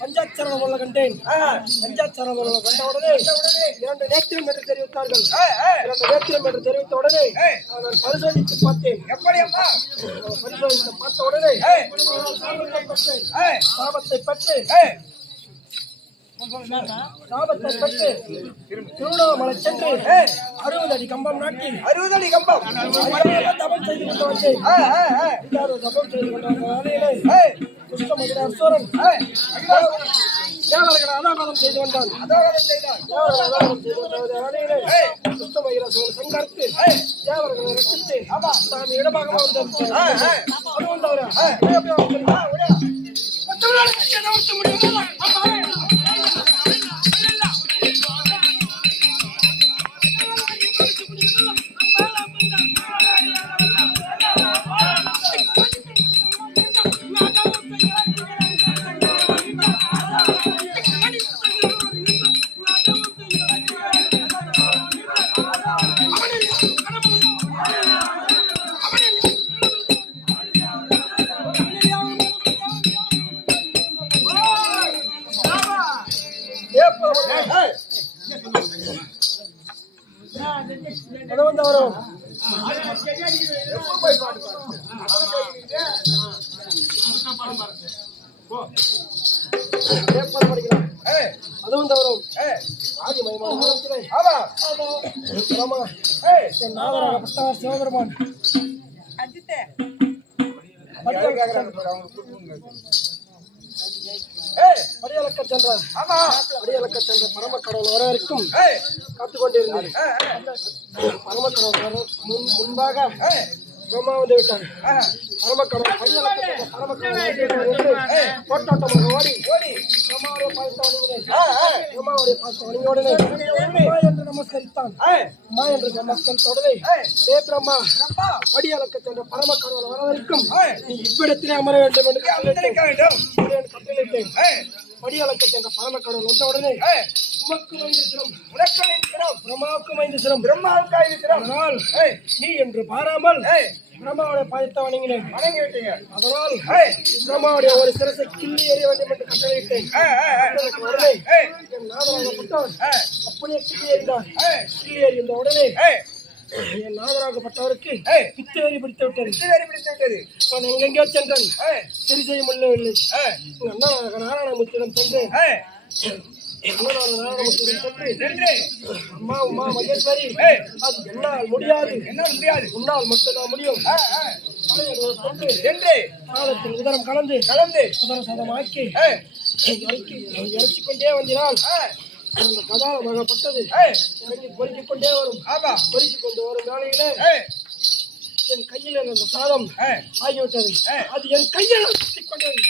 பஞ்சாட்சரம் உள்ள கண்டேன். பஞ்சாட்சரம் உள்ள கண்ட உடனே 2 நேத்திரம் என்று தெரிவித்தார்கள். 2 நேத்திரம் என்று தெரிவித்த உடனே நான் பரிசோதித்து பார்த்தேன். எப்படி அம்மா? பரிசோதித்து பார்த்த உடனே சாபத்தை பற்றி திருவண்ணாமலை சென்று 60 அடி கம்பம் நாட்டி 60 அடி கம்பம் தபம் செய்து கொண்டு வந்தேன். தபம் செய்து கொண்டு வந்த வேலையிலே குஷ்டமகிட அசுரன் தேவர்களை அதாகதம் செய்து வந்தான். குஷ்டமகிட அசுரன் சங்கரித்து தேவர்களை ரசித்து சாமி இடமாக வந்தார். அது வந்தவரா சிவபெருமான் படியலக்க சென்ற பரம கடவுள் வர வரைக்கும் காத்துக் கொண்டிருந்தது. பரம கடவுள் முன்பாக பிரம்மா வந்து விட்டார். பரமக்கடவுள் போட்டாட்டம் ஓடி பிரம்மாவுடைய பாசத்தை வணங்கினேன். என்று நமஸ்கரித்தான். அம்மா என்று நமஸ்கரித்த உடனே பிரம்மா படியலக்க சென்ற பரம கடவுள் வர வரைக்கும் நீ இவ்விடத்திலே அமர வேண்டும் என்று கட்டளையிட்டேன். படியலக்க சென்ற பரம கடவுள் வந்த உடனே பிரம்மாவுக்கு நீ என்று பாராமல் பிரம்மாவுடைய பாதத்தை வணங்கினேன். அதனால் பிரம்மாவுடைய ஒரு சிரசை கிள்ளி எறிய வேண்டும் என்று கட்டளையிட்டேன். உடனே நாதராகப்பட்டவர் அப்படியே கிள்ளி எறிந்தார். கிள்ளி எறிந்த உடனே என் நாதராகப்பட்டவருக்கு பித்து வேறி பிடித்து விட்டது. அவன் எங்கெங்கோ சென்றான். சரி செய்ய முடியவில்லை. நாராயணமூர்த்தியிடம் சென்று அம்மா உமா மகேஸ்வரி அது என்னால் முடியாது, உன்னால் மட்டும்தான் முடியும். காலத்தில் உதரம் கலந்து உதர சதமாக்கி இறைச்சிக் கொண்டே வந்தினால் அந்த கதாலமாகப்பட்டது இறங்கி பொறுக்கிக் கொண்டே வரும். பொறுக்கிக் கொண்டு வரும் வேலையிலே என் கையில் அந்த சாதம் ஆகிவிட்டது. அது என் கையில் சுத்திக் கொண்டது.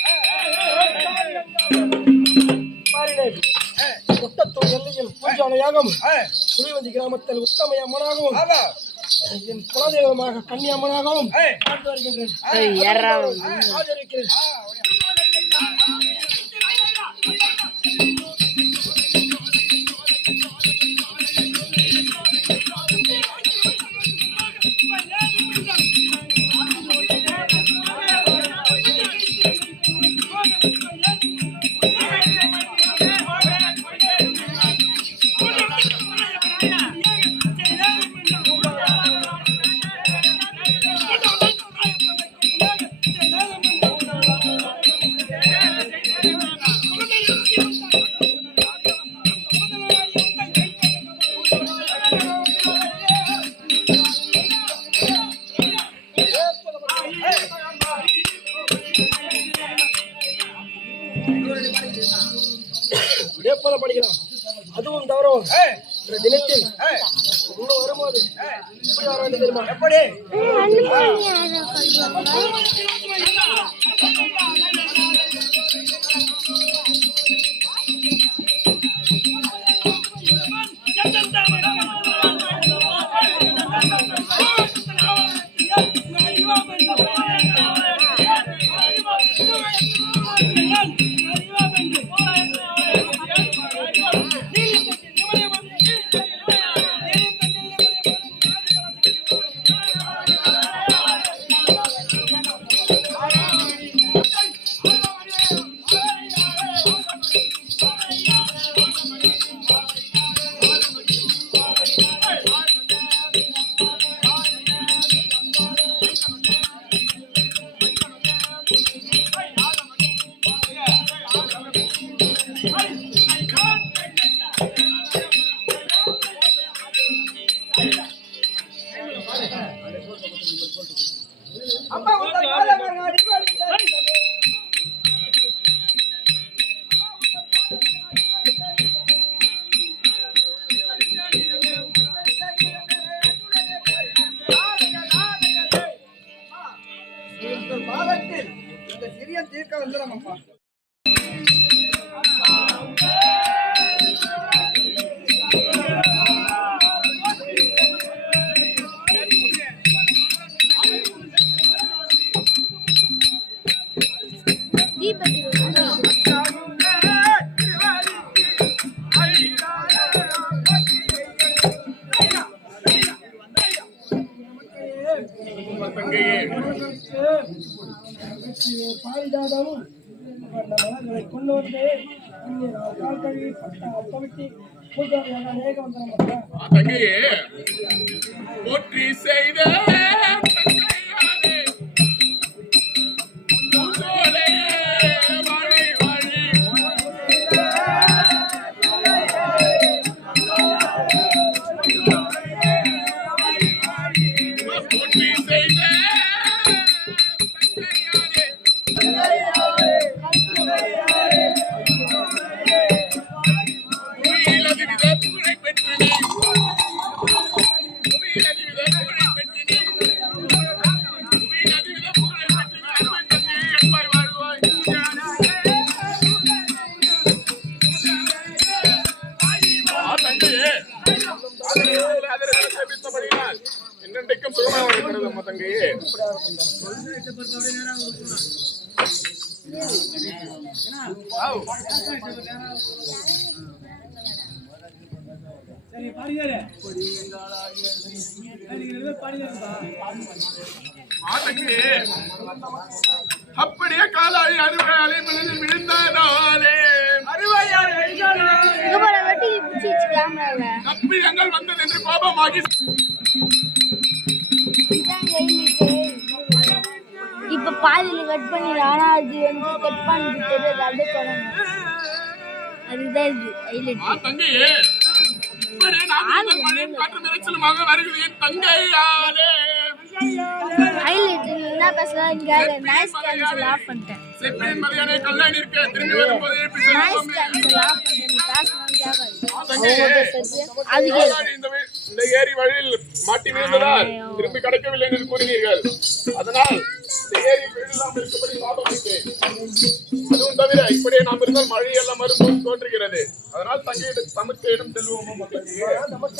ஒட்டத்தோடு எல்லையில் பூஜாலயாகவும் புலிவந்தி கிராமத்தில் உத்தம அம்மனாகவும் என் குலதெய்வமாக கன்னி அம்மனாகவும் வருகின்றேன். ஆதரிக்கிறேன். படிக்கலாம். அதுவும் தவறும் தினத்தில் இன்னும் வரும்போது எப்படி வர வேண்டும் தெரியுமா? எப்படி அம்மா உங்கள் காலமாக அறிவாளிகள் மாதத்தில் இந்த சிறிய தீர்க்க வந்துடும் அப்பா. பாரிஜாதமும் மலர்களை கொண்டு வந்து கால் கழுவி பவிட்டு பூஜையாக அநேக வந்தோம் தங்கையே போற்றி செய்த என்னென்றைக்கும் சுகமாக இருக்கிறது அம்மா தங்கையே. அப்படியே காலாடி அறுவை அலைமலையில் விழுந்தாலே தப்பிதங்கள் வந்தது என்று கோபமாகி இப்ப பாதியில கட் பண்ணிடு. ஆனா அது வந்து கட் பண்ணிட்டு தெரியாது, அப்படியே தொடங்க. அதுதான் இது ஹைலைட். தங்கையே காற்று மிரச்சலுமாக வருகிறேன் தங்கையாலே. ஹைலைட் என்ன பேசலாம், இங்க நாய்ஸ் கேன்சல் ஆஃப் பண்ணிட்டேன். செப்பேன் மதியானே கல்லாடி இருக்க திரும்பி வரும்போது நாய்ஸ் கேன்சல் ஆஃப் பண்ணிட்டேன். இந்த ஏரி வழியில் மாட்டி விழுந்ததால் திரும்பி கிடைக்கவில்லை என்று கூறினீர்கள். அதனால் இந்த ஏரி விழாமல் இருக்கப்படி சாபமிட்டேன். அதுவும் தவிர இப்படியே நாம் இருந்தால் மழை எல்லாம் மறுபடியும் தோன்றுகிறது. அதனால் தங்கையிடம் தமக்கையிடம் செல்வோம். நமக்கு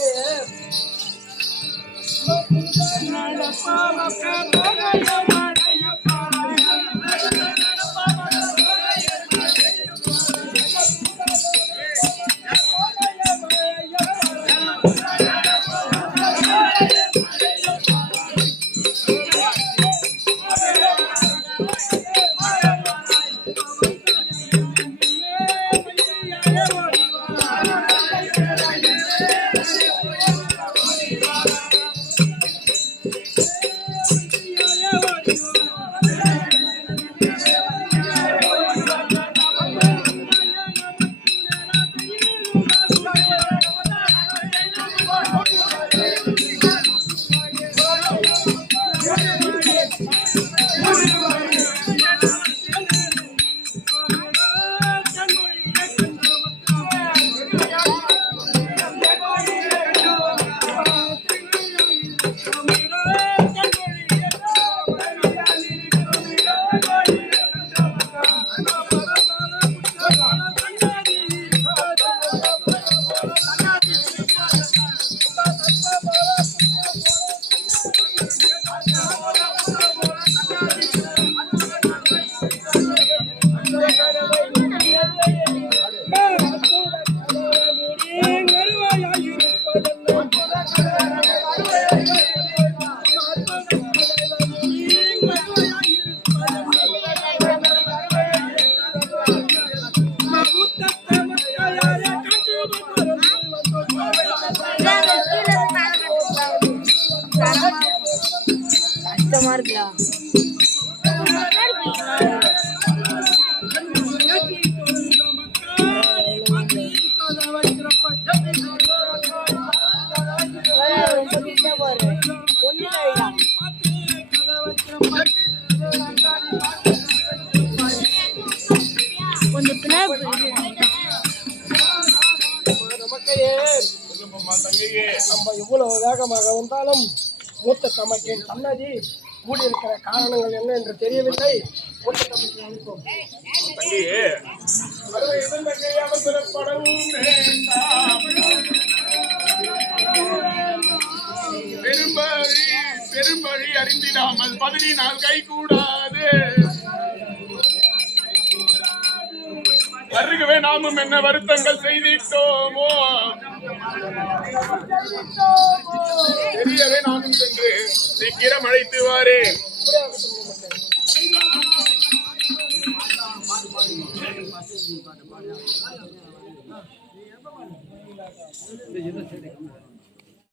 கஷ்டமா இருக்குல்ல. ஒண்ணு இவ்வளவு வேகமாக வந்தாலும் மூத்த தமக்கின் சன்னதி கூடியிருக்கிற காரணங்கள் என்ன என்று தெரியவில்லை. மூத்த தமக்கை அனுப்போம். தங்கையே, அருமை தங்கை அவசரப்படவும் வேண்டாம். பெரும்பழி அறிந்திடாமல் பதவியினால் கை கூடாது. வருகவே நாமும் என்ன வருத்தங்கள் செய்திட்டோமோ தெரியவே நானும் சென்று சீக்கிரம் அழைத்து வாரேன். புரியாது.